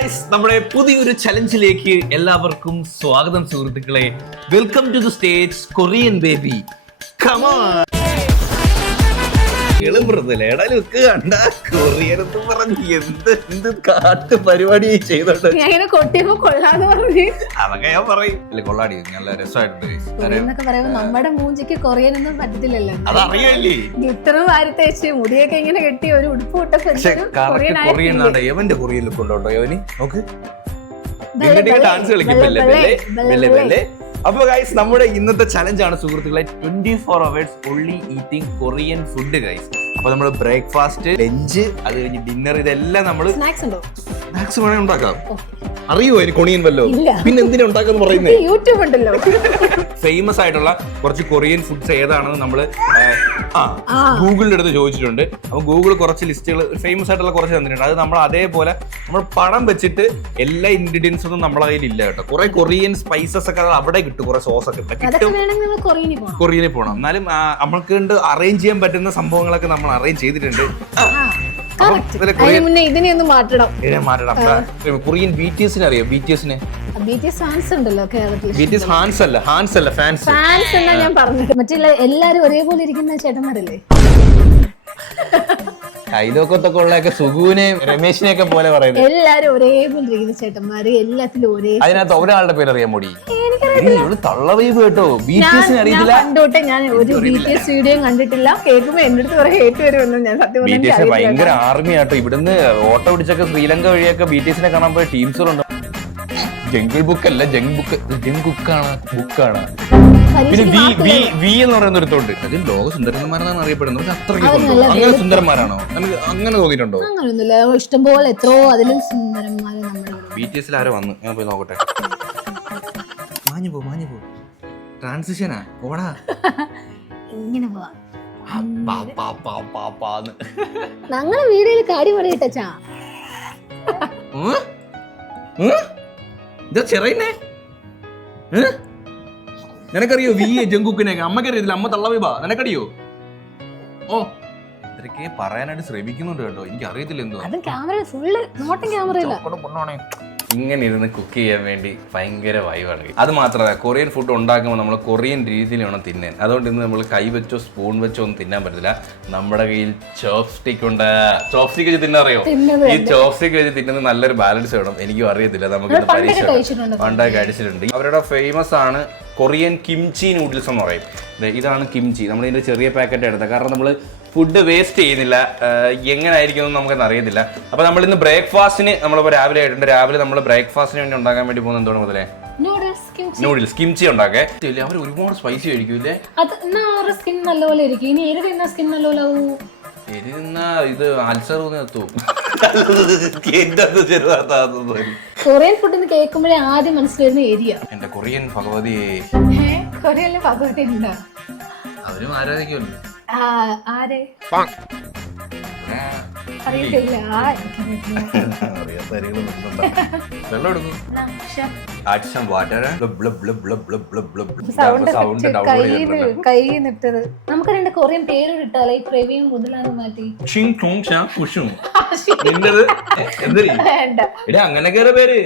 Guys, നമ്മുടെ പുതിയൊരു ചലഞ്ചിലേക്ക് എല്ലാവർക്കും സ്വാഗതം സുഹൃത്തുക്കളെ. Welcome to the stage Korean baby. Come on. കണ്ട കൊറിയൻ എന്ന് പറഞ്ഞ് എന്ത് കാട്ട് പരിപാടി ചെയ്തോണ്ട് അതൊക്കെ ഞാൻ പറയും. കൊള്ളാടി നല്ല രസമായിട്ടുണ്ട്. നമ്മുടെ മൂഞ്ചിക്ക് കൊറിയൻ ഒന്നും പറ്റത്തില്ലല്ലോ. അതറിയല്ലേ, ഇത്രയും വാരി തേച്ച് മുടിയൊക്കെ ഇങ്ങനെ കെട്ടി ഒരു ഉടുപ്പ് കൊറിയൻ എവന്റെ കൊറിയൻ ലുക്ക് ഉണ്ടോ യവന് നോക്ക്. ഡാൻസ് കളിക്കും. അപ്പൊ ഗൈസ്, നമ്മുടെ ഇന്നത്തെ ചലഞ്ച് ആണ് സുഹൃത്തുക്കളെ 24 hours only eating Korean food guys. അപ്പൊ നമ്മള് ബ്രേക്ക്ഫാസ്റ്റ്, ലഞ്ച്, അത് കഴിഞ്ഞ് ഡിന്നർ, ഇതെല്ലാം നമ്മള് സ്നാക്സ് വേണേ ഉണ്ടാക്കാം. അറിയോ അതിന് കൊണിയൻ വല്ലോ? പിന്നെ എന്തിനാ ഉണ്ടാക്കാന്ന് പറയുന്നത്? യൂട്യൂബ് ഉണ്ടല്ലോ. ഫേമസ് ആയിട്ടുള്ള കുറച്ച് കൊറിയൻ ഫുഡ്സ് ഏതാണെന്ന് നമ്മള് ഗൂഗിളിന്റെ അടുത്ത് ചോദിച്ചിട്ടുണ്ട്. അപ്പൊ ഗൂഗിൾ കുറച്ച് ലിസ്റ്റുകൾ ഫേമസ് ആയിട്ടുള്ള കുറച്ച് തന്നിട്ടുണ്ട്. അത് നമ്മൾ അതേപോലെ നമ്മൾ പണം വെച്ചിട്ട് എല്ലാ ഇൻഗ്രീഡിയൻസ് ഒന്നും നമ്മളെ കയ്യിൽ ഇല്ല കേട്ടോ. കുറെ കൊറിയൻ സ്പൈസസ് ഒക്കെ അവിടെ കിട്ടും, കുറെ സോസ് ഒക്കെ കിട്ടും. കൊറിയനിൽ പോകണം. എന്നാലും നമ്മൾക്ക് അറേഞ്ച് ചെയ്യാൻ പറ്റുന്ന സംഭവങ്ങളൊക്കെ നമ്മൾ അറേഞ്ച് ചെയ്തിട്ടുണ്ട്. ഇതിനെ മാറ്റണം. കൊറിയൻ BTSനെ അറിയോ? BTSനെ ഹാൻസ് അല്ല ഫാൻസ് എന്നാ ഞാൻ പറഞ്ഞത്. മറ്റുള്ള എല്ലാരും ഒരേപോലെ ഇരിക്കുന്ന ചേട്ടന്മാരല്ലേ? കൈലോക്കത്തൊക്കെ ഉള്ളൊക്കെ സുഗുവിനെയും രമേശിനെയൊക്കെ പോലെ പറയുന്നത്. എല്ലാരും ഒരേപോലെ ഇരിക്കുന്ന ചേട്ടന്മാര്, എല്ലാത്തിലും ഒരേ. അതിനകത്ത് ഒരാളുടെ പേര് അറിയാൻ മോടി? തള്ളവീവ് കേട്ടോ. BTSനെ അറിയത്തില്ല. കണ്ടോട്ടെ, ഞാൻ ഒരു BTS വീഡിയോ കണ്ടിട്ടില്ല. കേൾക്കുമ്പോ എന്റെ അടുത്ത് കുറെ ഹേറ്റ് വരുമെന്ന് ഞാൻ സത്യം പറഞ്ഞാൽ. BTS ഭയങ്കര ആർമി ആട്ടോ. ഇവിടുന്ന് ഓട്ടോ പിടിച്ചൊക്കെ ശ്രീലങ്ക വഴിയൊക്കെ BTSനെ കാണാൻ പോയ ടീംസുകളുണ്ട്. ജംഗിൾ ബുക്ക് അല്ല, ബുക്കാണ്. പിന്നെ വി എന്ന് പറയുന്ന ഒരുത്തോണ്ട് അത് ലോക സുന്ദരന്മാരെന്നാണ് അറിയപ്പെടുന്നത്. അത്രയ്ക്ക് അങ്ങനെ സുന്ദരന്മാരാണോ? അങ്ങനെ തോന്നിയിട്ടുണ്ടോ? അങ്ങനെയൊന്നുമില്ല, ഇഷ്ടംപോലെ എത്രയോ അതിലും സുന്ദരന്മാരെ നമ്മുടെ BTSൽ ആരോ വന്നു, ഞാൻ പോയി നോക്കട്ടെ. മാഞ്ഞു പോ ട്രാൻസിഷനാ ഓടാ. ഇങ്ങനെ പോവാ. ഞങ്ങളെ വീഡിയോയിൽ കാടി പറയട്ടാ. ചെറിയനെ നിനക്കറിയോ? ജങ്കുക്കിനെയൊക്കെ അമ്മക്കറിയത്തില്ല. അമ്മ തള്ളവിബാ, നിനക്കറിയോ? ഓ, ഇത്രയൊക്കെ പറയാനായിട്ട് ശ്രമിക്കുന്നുണ്ട് കേട്ടോ. എനിക്ക് അറിയത്തില്ല എന്തോ. ഇങ്ങനെ ഇരുന്ന് കുക്ക് ചെയ്യാൻ വേണ്ടി ഭയങ്കര വൈവാണ്. അത് മാത്രമല്ല, കൊറിയൻ ഫുഡ് ഉണ്ടാക്കുമ്പോൾ നമ്മൾ കൊറിയൻ രീതിയിൽ വേണം തിന്നാൻ. അതുകൊണ്ട് ഇന്ന് നമ്മൾ കൈ വെച്ചോ സ്പൂൺ വെച്ചോ ഒന്നും തിന്നാൻ പറ്റില്ല. നമ്മുടെ കയ്യിൽ ചോപ്സ്റ്റിക് ഉണ്ട്. ചോപ്സ്റ്റിക് വെച്ച് തിന്നറിയോ? ഈ ചോപ്സ്റ്റിക് വെച്ച് തിന്നുന്നത് നല്ലൊരു ബാലൻസ് വേണം. എനിക്കും അറിയത്തില്ല, നമുക്ക് പണ്ടൊക്കെ കഴിച്ചിട്ടുണ്ട്. അവരുടെ ഫേമസ് ആണ് കൊറിയൻ കിംചി നൂഡിൽസ് എന്ന് പറയും. ഇതാണ് കിംചി. നമ്മളിതിൻ്റെ ചെറിയ പാക്കറ്റ് എടുത്തത്, കാരണം നമ്മൾ ഫുഡ് വേസ്റ്റ് ചെയ്യുന്നില്ല. എങ്ങനെയായിരിക്കും എന്ന് നമുക്കൊന്നും അറിയത്തില്ല. അപ്പോൾ നമ്മൾ ഇന്ന് ബ്രേക്ക്ഫാസ്റ്റിന് നമ്മളിപ്പോൾ രാവിലെ ആയിട്ടുണ്ട്. രാവിലെ നമ്മൾ ബ്രേക്ക്ഫാസ്റ്റിന് വേണ്ടി ഉണ്ടാക്കാൻ വേണ്ടി പോകുന്നത് എന്താണ് മുതലേ? Noodles kimchi ഉണ്ടാക്കേ. അവർ ഒരുപാട് സ്പൈസി കഴിക്കൂല്ലേ? എരിയുന്ന ഇത് അൽസർ എത്തും. കൊറിയൻ ഫുഡ് കേൾക്കുമ്പോഴേ ആദ്യം മനസ്സിലായിരുന്നു ഏരിയ. എന്റെ കൊറിയൻ ഭഗവതി. കൊറിയനിലെ ഭഗവതി ഉണ്ടോ? അവരും ആരാധിക്കുമല്ലോ. ആരെ അറിയത്തില്ല. നമുക്ക് രണ്ട് കൊറിയൻ പേര് കിട്ടാലേ. പ്രവീൺ മുതലാണ് മാറ്റി അങ്ങനെയൊക്കെ പേര്.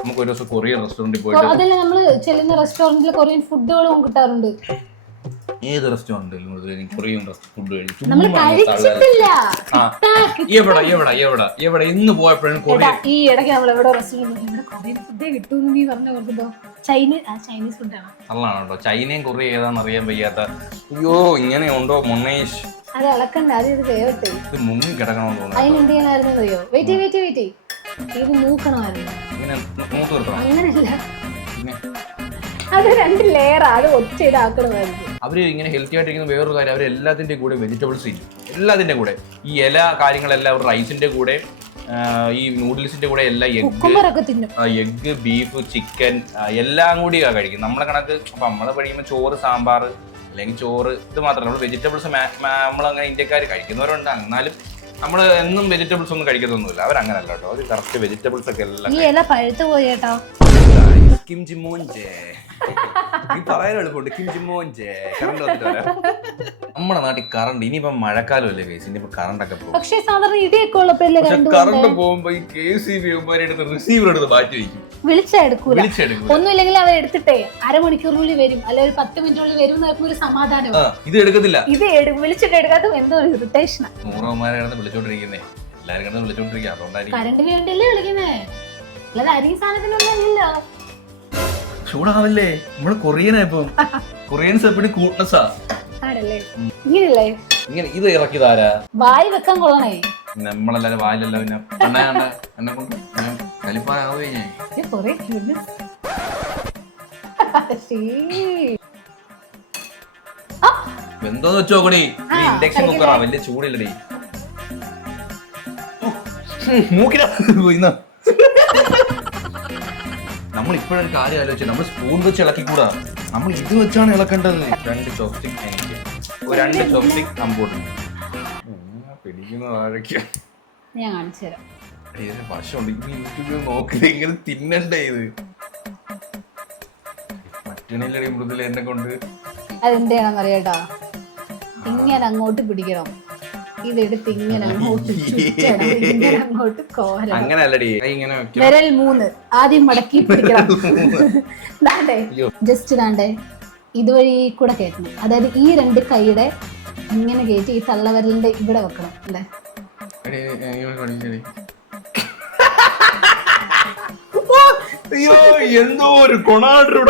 നമുക്ക് ഒരു ദിവസം കൊറിയൻ റെസ്റ്റോറന്റിൽ പോയിട്ട് അതല്ല, നമ്മള് ചെല്ലുന്ന റെസ്റ്റോറന്റിൽ കൊറിയൻ ഫുഡുകളും കിട്ടാറുണ്ട്. ഏത് റെസ്റ്റോറന്റിലും കൊറിയൻ ഫുഡ് കഴിച്ചു. എവിടെ ഇന്ന് പോയപ്പോഴും ഈ ഇടയ്ക്ക് നമ്മൾ എവിടെ റെസ്റ്റോറന്റ് കൊറിയൻ ഫുഡേ കിട്ടുമെന്ന് നീ പറഞ്ഞു കൊടുത്തോ? ചൈനീസ് ഫുഡാണ്. നല്ലതാണോ? ചൈനയും കൊറിയ ഏതാണെന്ന് അറിയാൻ വയ്യാത്ത. അയ്യോ, ഇങ്ങനെ ഉണ്ടോ മൊണ്ണേഷ്? അത് ഇളക്കണ്ട, ആദ്യം ഇത് വേവട്ടെ. ഇത് മുങ്ങി കിടക്കണമെന്ന് തോന്നുന്നു. അതിന് എന്ത് ചെയ്യാനായിരുന്നു അറിയോ? വെയിറ്റ് ഇത് മൂക്കണമായിരുന്നു. അങ്ങനല്ല, അത് രണ്ട് ലെയറാ, അത് ഒറ്റ ഇതാക്കണമായിരുന്നു. അവര് ഇങ്ങനെ ഹെൽത്തി ആയിട്ടിരിക്കുന്ന വേറൊരു കാര്യം, അവർ എല്ലാത്തിന്റെ കൂടെ വെജിറ്റബിൾസ് ഇല്ല. എല്ലാത്തിന്റെ കൂടെ ഈ ഇല കാര്യങ്ങളെല്ലാം അവർ റൈസിന്റെ കൂടെ, ഈ നൂഡിൽസിന്റെ കൂടെ എല്ലാം എഗ്, ബീഫ്, ചിക്കൻ എല്ലാം കൂടിയാ കഴിക്കും. നമ്മളെ കണക്ക് അപ്പൊ നമ്മളെ കഴിക്കുമ്പോൾ ചോറ്, സാമ്പാർ അല്ലെങ്കിൽ ചോറ്, ഇത് മാത്രമല്ല നമ്മൾ വെജിറ്റബിൾസ് നമ്മളങ്ങനെ ഇന്ത്യക്കാർ കഴിക്കുന്നവരുണ്ട്. എന്നാലും നമ്മൾ എന്നും വെജിറ്റബിൾസ് ഒന്നും കഴിക്കത്തൊന്നുമില്ല. അവരങ്ങനല്ല കേട്ടോ. അവർ കറക്റ്റ് വെജിറ്റബിൾസ് ഒക്കെ എല്ലാം പഴുത്തു പോയേട്ടോ. കിംചി മോഞ്ചേ പറയാൻ എളുപ്പമുണ്ട്. കിംചി മോഞ്ചേ കറണ്ട് വന്നിട്ട് വരാം. നമ്മുടെ നാട്ടിൽ കറണ്ട് ഇനിയിപ്പം മഴക്കാലം അല്ലേ കേസ്, ഇനിയിപ്പോ കറണ്ട് ഒക്കെ പോകും. പക്ഷേ സാധാരണ ഇടിയൊക്കെ ഉള്ളപ്പോഴല്ലേ കറണ്ട് പോകുമ്പോ ഈ KCB റിസീവർ എടുത്ത് മാറ്റി വയ്ക്കും, വിളിച്ചെടുക്കൂല. ഒന്നുമില്ലെങ്കിൽ അവർ എടുത്തിട്ടേ അരമണിക്കൂറിനുള്ളിൽ വരും, അല്ലെ ഒരു 10 മിനിറ്റിനുള്ളിൽ വരും എന്ന് ഒരു സമാധാനം. ഇത് എടുക്കത്തില്ല, ഇത് വിളിച്ചിട്ട് എടുക്കാത്ത എന്തോ ഒരു ഇറിറ്റേഷനാ. 100 കിടന്ന് വിളിച്ചോണ്ടിരിക്കുന്നേ, എല്ലാരും കിടന്ന് വിളിച്ചോണ്ടിരിക്കുക. അതുകൊണ്ടായിരിക്കും കറണ്ടിന് വേണ്ടിയല്ലേ വിളിക്കുന്നേ, അല്ലാതെ അരി സാധനത്തിനൊന്നുമില്ലല്ലോ. ചൂടാവല്ലേ, നമ്മള് കൊറിയനായപ്പോ കൊറിയൻസ് എപ്പോഴും കൂട്ട്നെസ്സാ ആണല്ലേ. ഇങ്ങനെയല്ലേ ഇങ്ങനെ ഇത് ഇറക്കിയതാരാ? വായി വെക്കാൻ കൊള്ളണേ. നമ്മളെല്ലാരും വായിലല്ല, പിന്നെ എന്നെ കൊണ്ട് കലിപ്പാവേ ഞാൻ. എന്തോന്ന് വെച്ചോക്കടി, ഇൻഡക്ഷൻ കുക്കറാ, വലിയ ചൂടില്ലടി. മൂക്കിലാ നമ്മൾ ഇപ്പോഴൊരു കാര്യം ആലോചിച്ചു, നമ്മൾ സ്പൂൺ വെച്ച് ഇളക്കിക്കൂടാ, നമ്മൾ ഇത് വെച്ചാണ് ഇളക്കേണ്ടത്. 2 ചോപ്സ്റ്റിക് എനിക്ക്, 2 ചോപ്സ്റ്റിക് അമ്പോട്ട് പിടിക്കുന്ന ആരൊക്കെയാ ഞാൻ കാണിച്ചു തരാം. ഇതിന് വശമുണ്ട്, യൂട്യൂബിൽ നോക്കില്ല ഇങ്ങനെ തിന്നണ്ടേ ഇത്. മറ്റണില്ലടി മൃദുല എന്നെ കൊണ്ട്. അതെന്താണെന്ന് അറിയാട്ടാ, ഇങ്ങനെ അങ്ങോട്ട് പിടിക്കണം, ഇതെടുത്ത് ഇങ്ങനെ അങ്ങോട്ട് ചുറ്റണം, ഇങ്ങനെ അങ്ങോട്ട് കോരണം. അങ്ങനല്ലടി, ഇങ്ങനെ വിരൽ 3 ആദ്യം മടക്കി പിടിക്കണം. ദാണ്ടേ ജസ്റ്റ് ദാണ്ടേ ഇതുവഴി കൂടെ കയറ്റണം, അതായത് ഈ 2 കൈയുടെ ഇങ്ങനെ കയറ്റി ഈ തള്ളവിരലിന്റെ ഇവിടെ വെക്കണം അല്ലേ. എന്തോ ഒരു കൊണാടോ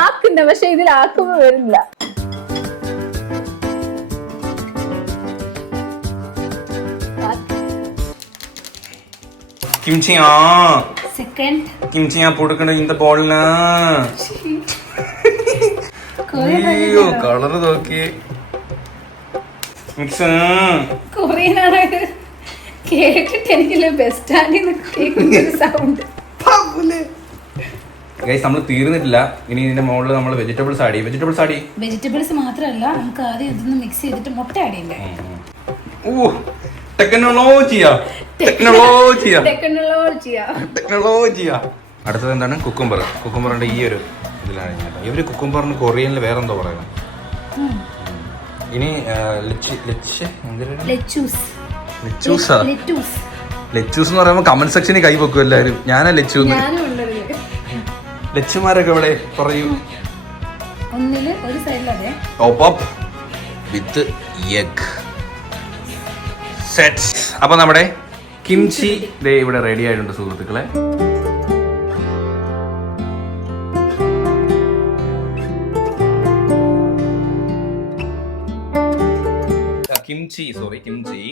ആക്കുന്ന, പക്ഷെ ഇതിലാക്കുമ്പോ വരില്ല. കിംചിയാ പൊടുക്കണ இந்த ബോളിന. അയ്യോ കളറ് നോക്കി. കൊറിയനാണ് കേട്ടിട്ട് എനിക്കല്ലേ ബെസ്റ്റ് സൗണ്ട്. നമ്മൾ തീർന്നിട്ടില്ല, ഇനി ഇതിന്റെ മുകളിൽ നമ്മൾ വെജിറ്റബിൾസ് ആഡ് ചെയ്യും. വെജിറ്റബിൾസ് മാത്രമല്ല, നമുക്ക് ആദ്യം ഇതൊന്ന് മിക്സ് ചെയ്തിട്ട് മുട്ട ആഡ് ചെയ്യണ്ടേ. അടുത്തത് എന്താണ്? കുക്കുംബർ. കുക്കുംബറിന്റെ ഈ ഒരു ഇതിലാണ് ഇവര് കുക്കുംബറിന് കൊറിയനിൽ വേറെന്തോ പറയുന്നത്. ഇനി ലെച്ചൂസ് എന്ന് പറയുമ്പോ കമന്റ് സെക്ഷനിൽ കൈ വെക്കും എല്ലാവരും. ഞാനാ ലെച്ചു. ലെച്ചുമാരൊക്കെ ഇവിടെ പറയൂ. വിത്ത് എഗ് സെറ്റ്. അപ്പൊ നമ്മുടെ കിംചി ദേ ഇവിടെ റെഡി ആയിട്ടുണ്ട് സുഹൃത്തുക്കളെ. Kimchi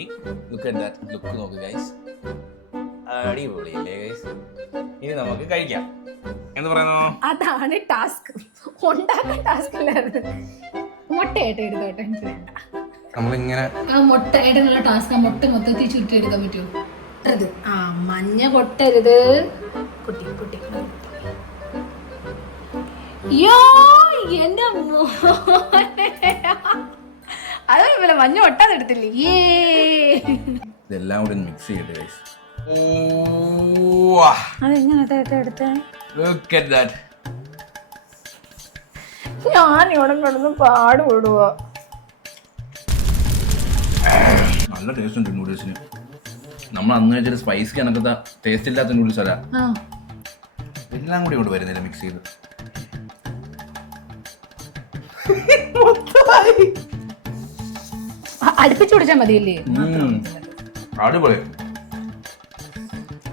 look at that look നോക്ക് ഗൈസ്, അടിപൊളിയല്ലേ ഗൈസ്. ഇനി നമുക്ക് കഴിക്കാം. എന്ത് പറയുന്നു? അതാണ് ടാസ്ക്, ഉണ്ടാക്കാൻ ടാസ്ക് അല്ലായിരുന്നു. മുട്ടയായിട്ട് എടുത്തോട്ടെ, നമ്മളിങ്ങനെ മുട്ടയായിട്ടുള്ള ടാസ്ക്. മുട്ട മൊത്തത്തിൽ ചുറ്റി എടുക്കാൻ പറ്റുമോ? ആ മഞ്ഞ പൊട്ടരുത് കുട്ടി കുട്ടി. യോ എന്റെ അതേപോലെ മഞ്ഞ ഒട്ടാതെ എടുത്തില്ലേ. ഇതെല്ലാം കൂടി മിക്സ് ചെയ്തിട്ട് ഗൈസ്. ഞാൻ ഇവിടെ കിടന്ന് പാടുപെടുക. നല്ല ടേസ്റ്റ് ഉണ്ട് നൂഡിൽസിന്. നമ്മൾ അന്ന് വെച്ചിട്ട് സ്പൈസി കണക്കത്തെ ടേസ്റ്റ് ഇല്ലാത്ത നൂഡിൽസ് അല്ല, എല്ലാം കൂടി ഇവിടെ വരുന്നില്ല മിക്സ് ചെയ്ത്. അടുപ്പിച്ചു കുടിച്ചാൽ മതിയല്ലേ. അടിപൊളി,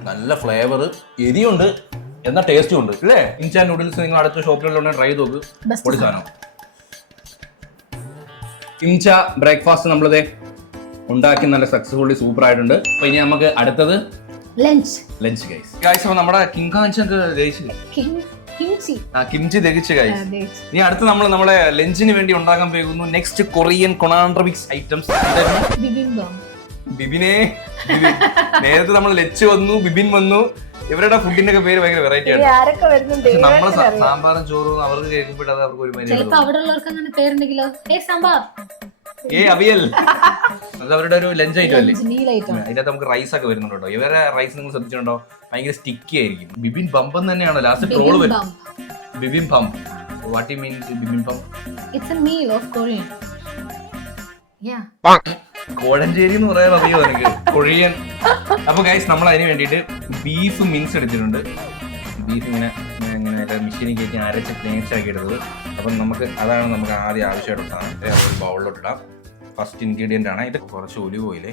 നല്ല ഫ്ലേവർ, എരിയുണ്ട് എന്നാ ടേസ്റ്റും ഉണ്ട് അല്ലേ. കിംചി നൂഡിൽസ് നിങ്ങൾ അടുത്ത ഷോപ്പിലുണ്ടെങ്കിൽ ട്രൈ ചെയ്ത് നോക്ക്, പൊടി സാധനം. കിംചി ബ്രേക്ക്ഫാസ്റ്റ് നമ്മളിതേ ഉണ്ടാക്കി നല്ല സക്സസ്ഫുള്ളി സൂപ്പർ ആയിട്ടുണ്ട്. അപ്പൊ ഇനി നമുക്ക് അടുത്തത് ലഞ്ച് ഗൈസ്. അപ്പൊ നമ്മുടെ കിംചി ദഹിച്ച് ഗൈസ്. ഇനി അടുത്ത് നമ്മൾ നമ്മളെ ലഞ്ചിന് വേണ്ടി ഉണ്ടാക്കാൻ പോകുന്നു നെക്സ്റ്റ് കൊറിയൻ കൊണാൻഡ്രമിക്സ് ഐറ്റംസ്. ബിബിനെ നേരത്തെ നമ്മൾ ലച്ച് വന്നു, ബിബിൻ വന്നു. ഇവരുടെ ഫുഡിന്റെ ഒക്കെ പേര് ഭയങ്കര വെറൈറ്റി ആണ്. നമ്മള് സാമ്പാറും ചോറും അവർക്ക് കേൾക്കുമ്പോഴേ അവർക്ക് ഒരു അവിയൽ അത് അവരുടെ ഒരു ലഞ്ച് ഐറ്റം അല്ലേ. അതിനകത്ത് നമുക്ക് റൈസ് ഒക്കെ വരുന്നുണ്ട് കേട്ടോ. ഇവരെ റൈസ് നിങ്ങൾ ശ്രദ്ധിച്ചിട്ടുണ്ടോ? ഭയങ്കര സ്റ്റിക്കി ആയിരിക്കും. ബിബിൻ ബംബം തന്നെയാണോ ലാസ്റ്റ് ട്രോള് വരും. Bibimbap what you mean bibimbap? It's a meal of Korean. Yeah. Kozhencherry എന്ന് പറയാൻ അറിയോ എനിക്ക്? കൊറിയൻ. അപ്പൊ ഗൈസ് നമ്മൾ അതിന് വേണ്ടിയിട്ട് ബീഫ് മിൻസ് എടുത്തിട്ടുണ്ട്. ബീഫ് ഇങ്ങനെ മെഷീനിൽ കയറ്റി അരച്ച് പേസ്റ്റ് ആക്കി എടുത്തത്. അപ്പം അതാണ് നമുക്ക് ആദ്യം ആവശ്യമായിട്ടുള്ള സാധനം. ഒരു ബൗളിലോട്ട് ഇടാം. ഫസ്റ്റ് ഇൻഗ്രീഡിയൻ്റ് ആണ് ഇത്. കുറച്ച് ഒലിവ് ഓയിൽ.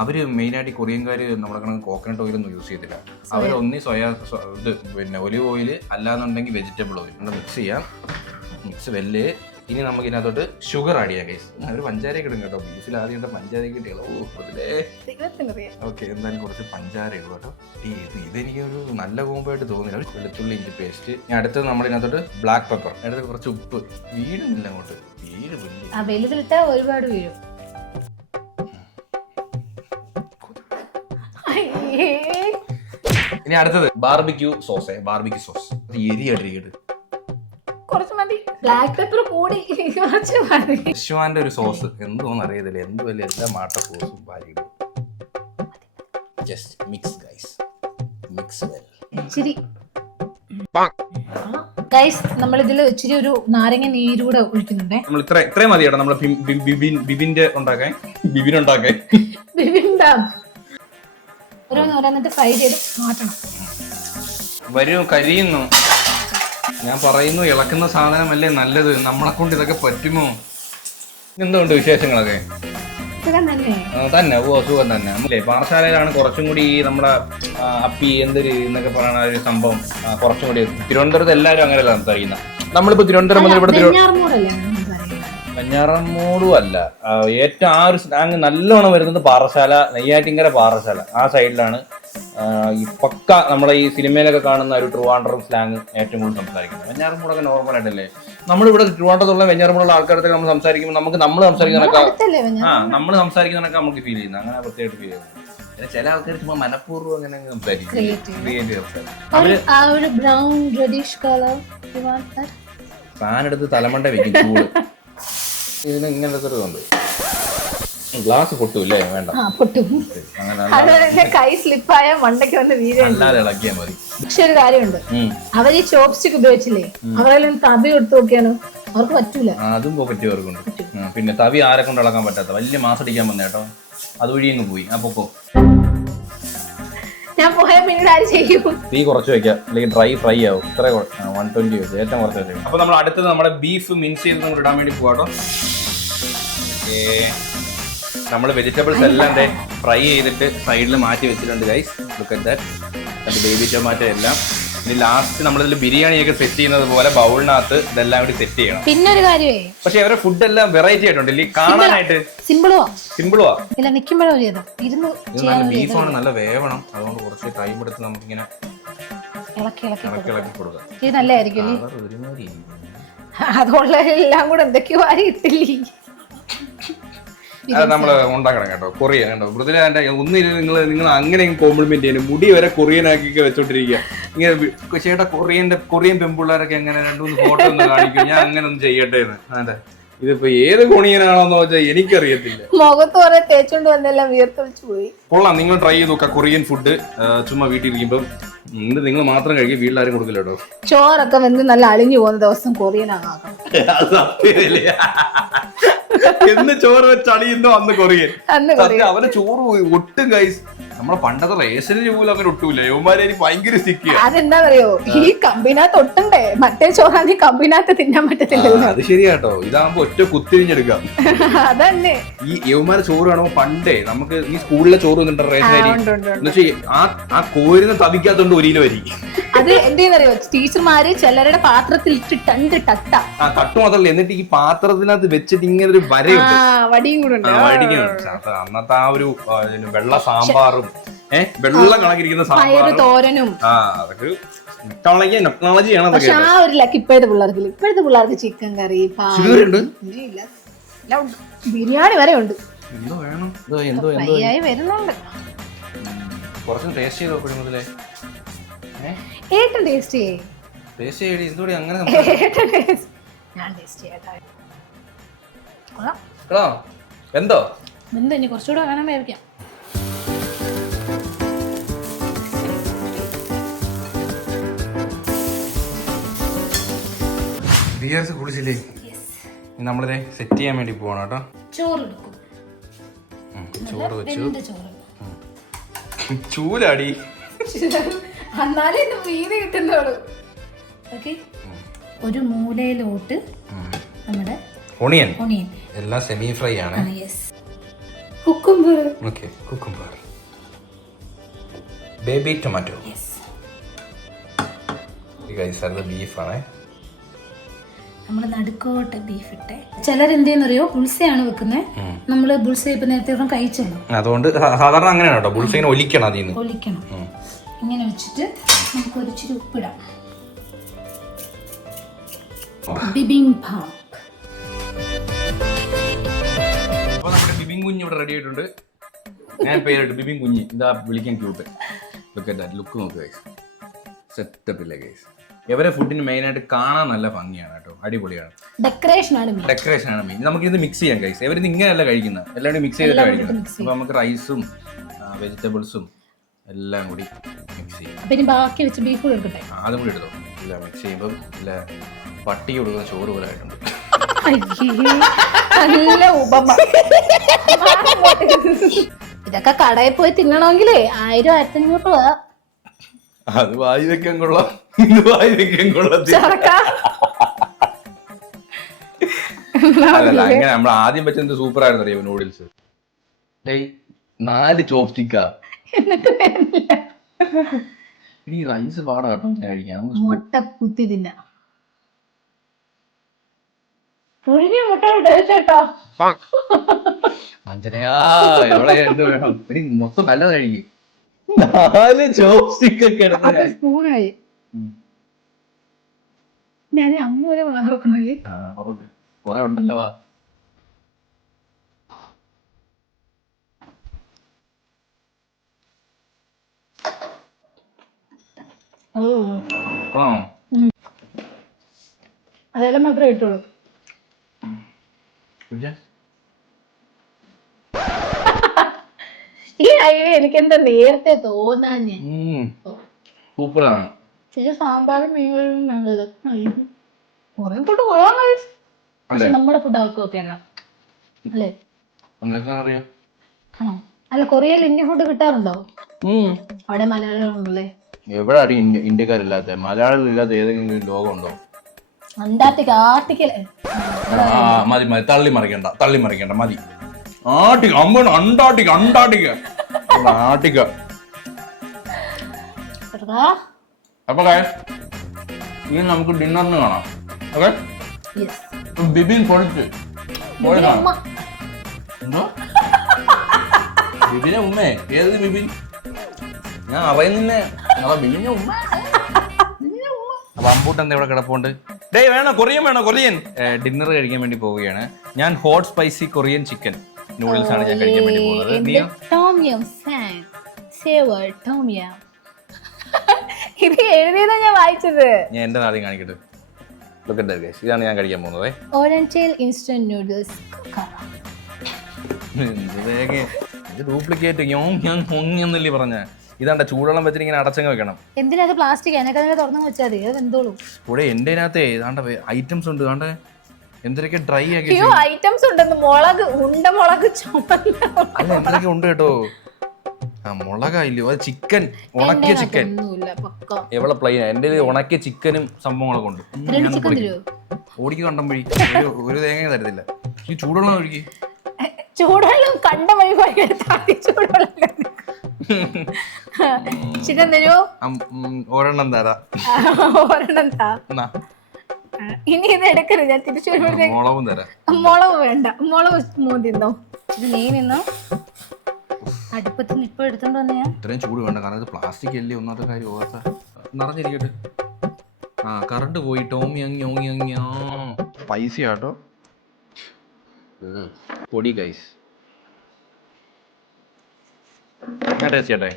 അവർ മെയിനായിട്ട് കൊറിയൻകാർ നമ്മുടെ കണക്ക് കോക്കനട്ട് ഓയിലൊന്നും യൂസ് ചെയ്തില്ല. അവർ പിന്നെ ഒലിവ് ഓയിൽ അല്ലാന്നുണ്ടെങ്കിൽ വെജിറ്റബിൾ ഓയിൽ മിക്സ് ചെയ്യാം. മിക്സ് വെല്ല്. ഇനി നമുക്ക് ഇതിനകത്തോട്ട് ഷുഗർ ആഡ് ചെയ്യാം ഗൈസ്. ഒരു പഞ്ചാരയൊക്കെ ഇടും കേട്ടോ. ബീഫിൽ ആദ്യം പഞ്ചാരയൊക്കെ ഇട്ടില്ല. ഓക്കെ, എന്തായാലും കുറച്ച് പഞ്ചാര ഇടും കേട്ടോ. ഇതെനിക്കൊരു നല്ല കോമ്പോ ആയിട്ട് തോന്നില്ല. വെളുത്തുള്ളി ഇഞ്ചി പേസ്റ്റ്. ഇനി അടുത്തത് നമ്മൾ ഇതിനകത്തോട്ട് ബ്ലാക്ക് പെപ്പർ. അടുത്ത് കുറച്ച് ഉപ്പ്. വീടുന്നില്ല അങ്ങോട്ട്. വലുതിലിട്ട ഒരുപാട് വീഴും. ഇനി അടുത്തത് ബാർബിക്യൂ സോസ്. ബാർബിക്യൂ സോസ് എരിയായിട്ട് കുറച്ച് മതി. ബ്ലാക്ക് പെപ്പർ കൂടി കുറച്ച് മതി. വിശ്വാന്റെ ഒരു സോസ് എന്തോന്ന് അറിയത്തില്ല. എന്തുവല്ല എല്ലാ മാട്ട സോസും പാലിടും. Just mix guys. Mix well. ഇച്ചിരി ഗൈസ് നമ്മൾ ഇതിൽ ഇച്ചിരി ഒരു നാരങ്ങ നീരൂടെ ഒഴിക്കുന്നുണ്ടേ. നമ്മൾ ഇത്രയും മതി കേട്ടോ. നമ്മൾ ബിബിന്റെ ഉണ്ടാക്കാൻ ഓരോന്നിട്ട് ഫ്രൈ ചെയ്ത് മാറ്റണം. വരും കരിയുന്നു. ഞാൻ പറയുന്നു ഇളക്കുന്ന സാധനമല്ലേ നല്ലത്. നമ്മളെ കൊണ്ട് ഇതൊക്കെ പറ്റുമോ? എന്തുകൊണ്ട് വിശേഷങ്ങളൊക്കെ തന്നെ? സുഖം തന്നെ അല്ലേ? പാറശാലയിലാണ് കുറച്ചും കൂടി നമ്മുടെ അപ്പി എന്തൊരു എന്നൊക്കെ പറയുന്ന ഒരു സംഭവം കുറച്ചും കൂടി. തിരുവനന്തപുരത്ത് എല്ലാവരും അങ്ങനെയല്ല സംസാരിക്കുന്നത്. നമ്മളിപ്പോ തിരുവനന്തപുരം മുതൽ ഇവിടെ വെഞ്ഞാറമൂടും അല്ല. ഏറ്റവും ആ ഒരു സ്ലാങ് നല്ലോണം വരുന്നത് പാറശാല, നെയ്യാറ്റിങ്കര പാറശാല ആ സൈഡിലാണ്. ഈ പക്ക നമ്മളെ ഈ സിനിമയിലൊക്കെ കാണുന്ന ഒരു ട്രിവാൻഡ്രം സ്ലാങ് ഏറ്റവും കൂടുതൽ സംസാരിക്കുന്നത്. വെഞ്ഞാറമൂടൊക്കെ നോർമൽ ആയിട്ടല്ലേ? നമ്മളിവിടെ ട്രിവാൻഡ്രത്തുള്ള വെഞ്ഞാറമൂടുള്ള ആൾക്കാരൊക്കെ നമ്മൾ സംസാരിക്കുമ്പോൾ നമ്മൾ സംസാരിക്കുന്നതൊക്കെ നമുക്ക് ഫീൽ ചെയ്യുന്നത് അങ്ങനെ പ്രത്യേകമായിട്ട് ഫീൽ ചെയ്യുന്നത്. ചില ആൾക്കാർ ചുമ്മാ മനഃപൂർവ്വം അങ്ങനെ ഫാൻ എടുത്ത് തലമണ്ട വെക്കും ചൂട്. ഇതിന് ഇങ്ങനത്തെ ഒരു ഇതുണ്ട്. ഗ്ലാസ് പൊട്ടൂല്ലേ? വേണ്ട, കൈ സ്ലിപ്പായ മണ്ടയ്ക്ക് വന്ന് അല്ലാതെ ഇളക്കിയാൽ മതി. പക്ഷെ ഒരു കാര്യമുണ്ട്, അവർ ഈ ചോപ്സ്റ്റിക് ഉപയോഗിച്ചില്ലേ, അവരെല്ലാം തവി കൊടുത്തു നോക്കിയാണ് അവർക്ക് പറ്റൂല. അതും പറ്റിയവർക്കുണ്ട്. പിന്നെ തവി ആരെ കൊണ്ട് ഇളക്കാൻ പറ്റാത്ത വലിയ മാസടിക്കാൻ വന്ന കേട്ടോ, അതുവഴി അങ്ങ് പോയി. അപ്പൊ ഞാൻ പോയ പിന്നീട് ആര് ചെയ്യും? തീ കുറച്ച് വെക്കാം, അല്ലെങ്കിൽ ഡ്രൈ ഫ്രൈ ആവും. ഇത്ര 120 വെച്ച് ഏറ്റവും കുറച്ച് വെച്ചാൽ. അപ്പൊ നമ്മൾ അടുത്തത് നമ്മുടെ ബീഫ് മിൻസ് ചെയ്ത് നമ്മൾ ഇടാൻ വേണ്ടി പോകാട്ടോ. നമ്മൾ വെജിറ്റബിൾസ് എല്ലാം ഫ്രൈ ചെയ്തിട്ട് സൈഡിൽ മാറ്റി വെച്ചിട്ടുണ്ട് guys. Look at that. Baby tomato എല്ലാം. ഇനി ലാസ്റ്റ് നമ്മളിതിൽ ബിരിയാണിയൊക്കെ സെറ്റ് ചെയ്യുന്നത് പോലെ ബൗളിനകത്ത് ഇതെല്ലാം കൂടി സെറ്റ് ചെയ്യണം. പിന്നെ ഒരു കാര്യമേ, പക്ഷെ അവരുടെ ഫുഡ് എല്ലാം വെറൈറ്റി ആയിട്ടുണ്ട്. കാണാനായിട്ട് സിമ്പിളുവാ. ബീഫാണ് നല്ല വേവണം, അതുകൊണ്ട് കുറച്ച് ടൈം എടുത്ത് നമുക്കിങ്ങനെ ഇളക്കി കൊടുക്കാം. ഇത് നല്ലതായിരിക്കും. അതുകൊണ്ട് എല്ലാം കൂടെ എന്തൊക്കെയോ ആരും ഇട്ടില്ലേ. അത് നമ്മൾ ഉണ്ടാക്കണം കേട്ടോ. കൊറിയൻ കേട്ടോ. മൃദുല ഒന്നിനും നിങ്ങൾ അങ്ങനെ കോംപ്ലിമെന്റ് ചെയ്യുന്നു. മുടി വരെ കൊറിയൻ ആക്കി വെച്ചോണ്ടിരിക്കുക. ഇങ്ങനെ ചേട്ടാ കൊറിയൻ പെൺപിള്ളേരൊക്കെ എങ്ങനെ 2-3 ഫോട്ടോ ഒന്ന് കാണിക്കും. ഞാൻ അങ്ങനെ ഒന്നും ചെയ്യട്ടെ എന്ന്. അതെ, ഇതിപ്പോ ഏത് കൊണിയനാണോന്ന് വെച്ചാൽ എനിക്കറിയത്തില്ല. മുഖത്ത് കുറെ തേച്ചോണ്ട് വന്നെല്ലാം വിയർത്തൊളിച്ചു പോയി. കൊള്ളാം, നിങ്ങൾ ട്രൈ ചെയ്ത് നോക്കാം കൊറിയൻ ഫുഡ്. ചുമ്മാ വീട്ടിലിരിക്കുമ്പോ നിങ്ങൾ മാത്രം കഴിക്കും, വീട്ടിലാരും കൊടുക്കില്ല കേട്ടോ. ചോറൊക്കെ വെന്ത് നല്ല അളിഞ്ഞു പോകുന്ന ദിവസം കൊറിയൻ ആകാം. എന്ന് ചോറ് വെച്ച് അളിയുന്നോ അന്ന് കൊറിയൻ. അവരെ ചോറ് ഒട്ടും ഗൈസ് നമ്മളെ പണ്ടത്തെ റേഷനിൽ പോലും അങ്ങനെ ഒട്ടൂല. യുവമാരെ ഭയങ്കര സ്റ്റിക്ക്. അതെന്താ അറിയോ, ഈ കമ്പിനകത്ത് ഒട്ടണ്ടേ. മറ്റേ ചോറാണ് ഈ കമ്പിനകത്ത് തിന്നാൻ പറ്റത്തില്ലല്ലോ. അത് ശരിയാട്ടോ. ഇതാകുമ്പോ ഒറ്റ കുത്തിരിഞ്ഞെടുക്കാം. അതന്നെ ഈ യവമാരെ ചോറ് കാണുമ്പോ പണ്ടേ നമുക്ക് ഈ സ്കൂളിലെ ചോറ് വന്നിട്ട് റേഷൻ അരി എന്നുവെച്ചാൽ ആ കോരുന്ന തവിക്കാത്തോണ്ട് ഒരു കിലോ അരി. അത് എന്തേന്നറിയോ, ടീച്ചർമാര് ചിലരുടെ പാത്രത്തിൽ ഇട്ടിട്ടുണ്ട് തട്ട. ആ തട്ട് മാത്രല്ല, എന്നിട്ട് ഈ പാത്രത്തിനകത്ത് വെച്ചിട്ട് ഇങ്ങനെ ഒരു വരയുണ്ട്, വടിയും കൂടെ ഉണ്ട്. അന്നത്തെ ആ ഒരു വെള്ള സാമ്പാറും വെള്ളം കണക്കിരിക്കുന്ന സാമ്പാറും തോരനും അതൊക്കെ ടെക്നോളജിയാണ്. പക്ഷെ ആ ഒരു ലക്ക് ഇപ്പോഴത്തെ പിള്ളേർക്ക് ചിക്കൻ കറി, ബിരിയാണി വരെ ഉണ്ട്. വരുന്നുണ്ട്. കുറച്ചും ടേസ്റ്റ് ചെയ്തോ മുതലേ. ഏറ്റവും ടേസ്റ്റ് ചെയ്യേ അങ്ങനെ ഞാൻ ടേസ്റ്റ് ചെയ്യട്ടെ. എന്തോ ഇനി കുറച്ചുകൂടെ വേണം വേവിക്കാം. ഡിയേഴ്സ് കുളിച്ചില്ലേ? നമ്മളിത് സെറ്റ് ചെയ്യാൻ വേണ്ടി പോവാണ് കേട്ടോ. ചോറ് എടുക്കും. ചോറ് വെച്ചു. ചോറ് ചൂലാടി. എന്നാലേ മീന് കിട്ടുന്നുള്ളൂ. ഓക്കെ, ഒരു മൂലയിലോട്ട് നമ്മുടെ ഒണിയൻ ഒണിയൻ എല്ലാം സെമി ഫ്രൈ ആണ്. Cucumber. Okay, cucumber, baby tomato. Guys അത് ബീഫാണ്. നമ്മൾ നടുക്കോട്ട് ബീഫ് ഇട്ടെ. ചിലരെന്ത് ചെയ്യുന്നറിയോ, ബുൾസയാണ് വെക്കുന്നത്. നമ്മള് ബുൾസ ഇപ്പൊ നേരത്തെ കഴിച്ചല്ലോ, അതുകൊണ്ട് സാധാരണ അങ്ങനെയാണ് കേട്ടോ. ബുൾസൈനെ ഒലിക്കണം, അതിന് ഒലിക്കണം. ഇങ്ങനെ വെച്ചിട്ട് നമുക്ക് ഒരു ഇച്ചിരി ഉപ്പിടാം. ബിബിംബാപ്. അപ്പൊ നമ്മുടെ ബിബിൻ കുഞ്ഞ് ഇവിടെ റെഡി ആയിട്ടുണ്ട്. ഞാൻ പേരിട്ട് ബിബിൻ കുഞ്ഞ്. ഇതാ വിളിക്കാൻ ക്യൂട്ട്. ലുക്ക് നോക്ക് ഗൈസ്, സെറ്റപ്പ് ഇല്ലേ ഗൈസ്. ഇവരെ ഫുഡിന് മെയിൻ ആയിട്ട് കാണാൻ നല്ല ഭംഗിയാണ് കേട്ടോ, അടിപൊളിയാണ്. ഡെക്കറേഷൻ ആണ് മെയിൻ. നമുക്കിത് മിക്സ് ചെയ്യാം ഗൈസ്. ഇവരിത് ഇങ്ങനെയല്ല കഴിക്കുന്നത്, എല്ലാവരും മിക്സ് ചെയ്തിട്ട് കഴിക്കുന്നത്. അപ്പൊ നമുക്ക് റൈസും വെജിറ്റബിൾസും എല്ലാം കൂടി മിക്സ് ചെയ്യാം. പിന്നെ ബാക്കി വെച്ച് ബീഫ് കൂടി എടുക്കട്ടെ. അതും കൂടി എടുത്തോ. ഇല്ല, മിക്സ് ചെയ്യുമ്പോൾ ഇല്ല പട്ടി കൊടുക്കുന്ന ചോറ് പോലെ ആയിട്ടുണ്ട്. നല്ല ഉപമ. ഇതൊക്കെ കടയിൽ പോയി തിന്നണമെങ്കിലേ 1000-1500 രൂപ. അത് വായി വെക്കാൻ കൊള്ളാം, ഇത് വായി വെക്കാൻ കൊള്ളാം. അല്ലല്ല, അങ്ങനെ നമ്മൾ ആദ്യം വെച്ചത് സൂപ്പർ ആയിരുന്നു അറിയാം നൂഡിൽസ്. 4 ചോപ്സ്റ്റിക്കാ. ഈ റൈസ് പാടാ കേട്ടോ കഴിക്കാൻ. മുട്ട കുത്തി തിന്ന അഞ്ജനയാ, എവിടെ എന്ത് വേണം മൊത്തം നല്ലത് കഴിക്കും. 4 ചോപ്സ്റ്റിക് ഒക്കെ സ്പൂണായി. ഞാൻ അങ്ങനെ മാറി കുറെ ഉണ്ടല്ലോ. അതെല്ലാം മാത്രമേ ഇട്ടുള്ളൂ. ഈ ഐഡിയ എനിക്കെന്താ നേരത്തെ തോന്നാഞ്ഞ്. സൂപ്പറാണ്. സാമ്പാറും മീനും നല്ലത്. കുറെ ഫുഡ് കൊള്ളാം, പക്ഷെ നമ്മുടെ ഫുഡ് അവർക്ക് നോക്കിയാണ് അല്ലേ? അറിയാം. ആണോ? അല്ല, കൊറിയയിൽ ഇന്ത്യൻ ഫുഡ് കിട്ടാറുണ്ടോ? അവിടെ മലയാളികളുണ്ടല്ലേ? എവിടെ ഇന്ത്യക്കാരില്ലാത്ത മലയാളികളില്ലാത്ത ഏതെങ്കിലും ലോകമുണ്ടോ? Antarctica, article. മതി മതി, തള്ളി മറിക്കണ്ട മതി. ആർട്ടിക്ക അമ്മ, അന്റാർട്ടിക്ക അന്റാർട്ടിക്ക ആർട്ടിക്ക. അപ്പൊ ഇനി നമുക്ക് ഡിന്നറിന് കാണാം. ഓക്കെ, ബിബിൻ പൊളിച്ച് എന്തോ ബിബിനെ ഉമ്മേ? ഏത് ബിബിൻ? ഞാൻ അറിയുന്നില്ലേ ബിബിന്റെ ഉമ്മ. അപ്പൊ അമ്പൂട്ടെന്താ ഇവിടെ കിടപ്പുണ്ട്. ഡേ വേണോ കൊറിയൻ ഡിന്നർ കഴിക്കാൻ വേണ്ടി പോവുകയാണ്. ഞാൻ hot spicy Korean chicken noodles ആണ് ഞാൻ കഴിക്കാൻ വേണ്ടി പോകുന്നത്. ഇത് എഴുതിയതാ ഞാൻ വായിച്ചത്. ഞാൻ എന്റെ നാളെ കാണിക്കട്ടെ. ഇതാണ് ഞാൻ കഴിക്കാൻ പോകുന്നത്. ഓറഞ്ചേൽ ഇൻസ്റ്റന്റ് നൂഡിൽസ്. ഇത് ഡ്യൂപ്ലിക്കേറ്റ് എന്നല്ലേ പറഞ്ഞ. ഇതാണ്ട ചൂടുവെള്ളം വെച്ചിട്ട് ഇങ്ങനെ അടച്ചങ്ങ് വെക്കണം. എന്തിനാ പ്ലാസ്റ്റിക്? അതിനൊക്കെ തുറന്നു വെച്ചാൽ മതി, അത് എന്തോളും. കൂടെ എന്റെ അതിനകത്ത് ഏതാണ്ട് ഐറ്റംസ് ഉണ്ട്. കാണ്ട എന്തൊക്കെ ഡ്രൈ ആക്കി ഐറ്റംസ് ഉണ്ടെന്ന്. മുളക്, ഉണ്ടമുളക്, അല്ല എന്തൊക്കെ ഉണ്ട് കേട്ടോ. മുളകായില്ലോ, അത് ചിക്കൻ, ഉണക്കിയ ചിക്കൻ. എവിടെ പ്ലെയിൻ? എന്റെ ഉണക്കിയ ചിക്കനും സംഭവങ്ങളൊക്കെ ഉണ്ട്. ഓടിക്ക് കണ്ടമ്പഴി ഒരു തേങ്ങ തരത്തില്ല. ഈ ചൂടുവെള്ളം ഒഴുകി. ചൂടുവെള്ളം കണ്ട വഴി ചിക്കൻ തരൂ. ഒരെണ്ണം തരാ. ഒരെണ്ണം താ. ഇനി ഇത് എടുക്കരുത്, ഞാൻ തിരിച്ചു വരുമ്പോഴത്തേക്ക്. മുളകും തരാം. മുളക് വേണ്ട, മുളക് തിന്നോ. ഇത് നീ നിന്നോ. അടുപ്പത്ത് നിന്ന് ഇപ്പൊ എടുത്തോണ്ട് വന്നയാ. ഇത്രയും ചൂട് വേണ്ട, കാരണം ഇത് പ്ലാസ്റ്റിക് അല്ലേ. ഒന്നാമത്തെ കാര്യം ഓർത്ത നിറഞ്ഞിരിക്കട്ടെ. കറണ്ട് പോയി. പൈസ ആട്ടോ പൊടി ഗൈസ്. ടേസ്റ്റ് ചെയ്യട്ടെ.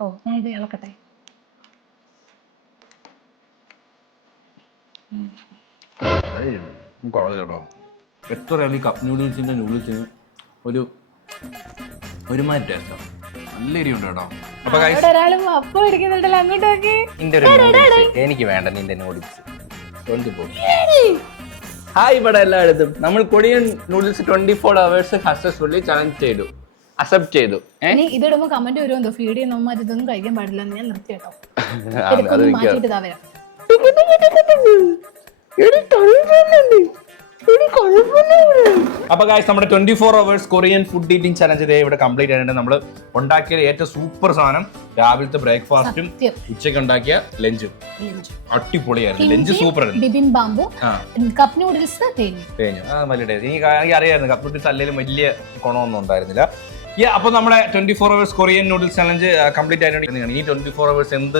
ഓ, ഞാൻ ഇത് ഇളക്കട്ടെ. കേട്ടോ, എത്ര കപ്പ് നൂഡിൽസിന്റെ നൂഡിൽസിന് ഒരുമാതിരി ടേസ്റ്റാണ്. നല്ല എരിയുണ്ട് കേട്ടോ. അപ്പൊ എനിക്ക് വേണ്ട നിന്റെ നൂഡിൽസ്. ഹായ് ഇവിടെ എല്ലായിടത്തും നമ്മൾ Korean noodles 24 hours successfully challenge ചെയ്തു, അക്സെപ്റ്റ് ചെയ്തു. ഇനി ഇതിടുമ്പോ കമന്റ് വരുമോ ഫീഡ് ചെയ്യുന്നവന്മാർ ഇതൊന്നും കഴിക്കാൻ പാടില്ല എന്ന് ഞാൻ നിർത്തി കേട്ടോ. അത് ഇതൊക്കെ മാറ്റിയിട്ട് ഇതാ വരാം. അപ്പൊ ഗായ്സ് നമ്മുടെ 24 hours Korean food eating challenge ഇതേ ഇവിടെ കംപ്ലീറ്റ് ആയിട്ടുണ്ട്. നമ്മൾ ഉണ്ടാക്കിയ ഏറ്റവും സൂപ്പർ സാധനം രാവിലത്തെ ബ്രേക്ക്ഫാസ്റ്റും ഉച്ചയ്ക്ക് ഉണ്ടാക്കിയ ലഞ്ചും അടിപൊളിയായിരുന്നു. ലഞ്ച് സൂപ്പർ ആയിരുന്നു. ബിബിൻ ബാംബു കപ്പ് നൂഡിൽസ് തേഞ്ഞു വലിയ ടേസ്റ്റ്. എനിക്ക് അറിയായിരുന്നു കപ്പ് നൂഡിൽസ് അല്ലെങ്കിലും വലിയ ഗുണമൊന്നും ഉണ്ടായിരുന്നില്ല. അപ്പൊ നമ്മുടെ 24 hours Korean noodles challenge complete ആയിട്ടുണ്ട്. ഈ 24 hours എന്ത്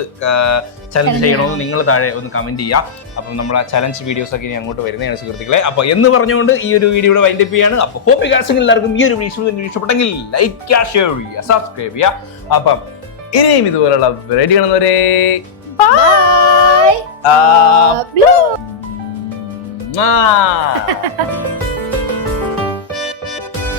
ചലഞ്ച് ചെയ്യണമെന്ന് നിങ്ങൾ താഴെ ഒന്ന് കമന്റ് ചെയ്യുക. അപ്പം നമ്മുടെ ചലഞ്ച് വീഡിയോസ് ഒക്കെ ഇനി അങ്ങോട്ട് വരുന്നതാണ് സുഹൃത്തുക്കളെ. അപ്പൊ എന്ന് പറഞ്ഞുകൊണ്ട് ഈ ഒരു വീഡിയോ ഇവിടെ വൈൻഡപ്പ് ചെയ്യാണ്. അപ്പൊ ഹോപ്പ് ഗായ്സ് എല്ലാവർക്കും ഈ ഒരു വീഡിയോ ഇഷ്ടപ്പെട്ടെങ്കിൽ ലൈക്ക് ചെയ്യുക, ഷെയർ ചെയ്യുക, സബ്സ്ക്രൈബ് ചെയ്യുക. അപ്പം ഇനിയും ഇതുപോലുള്ള റെഡി കാണുന്നവരെ ബൈ.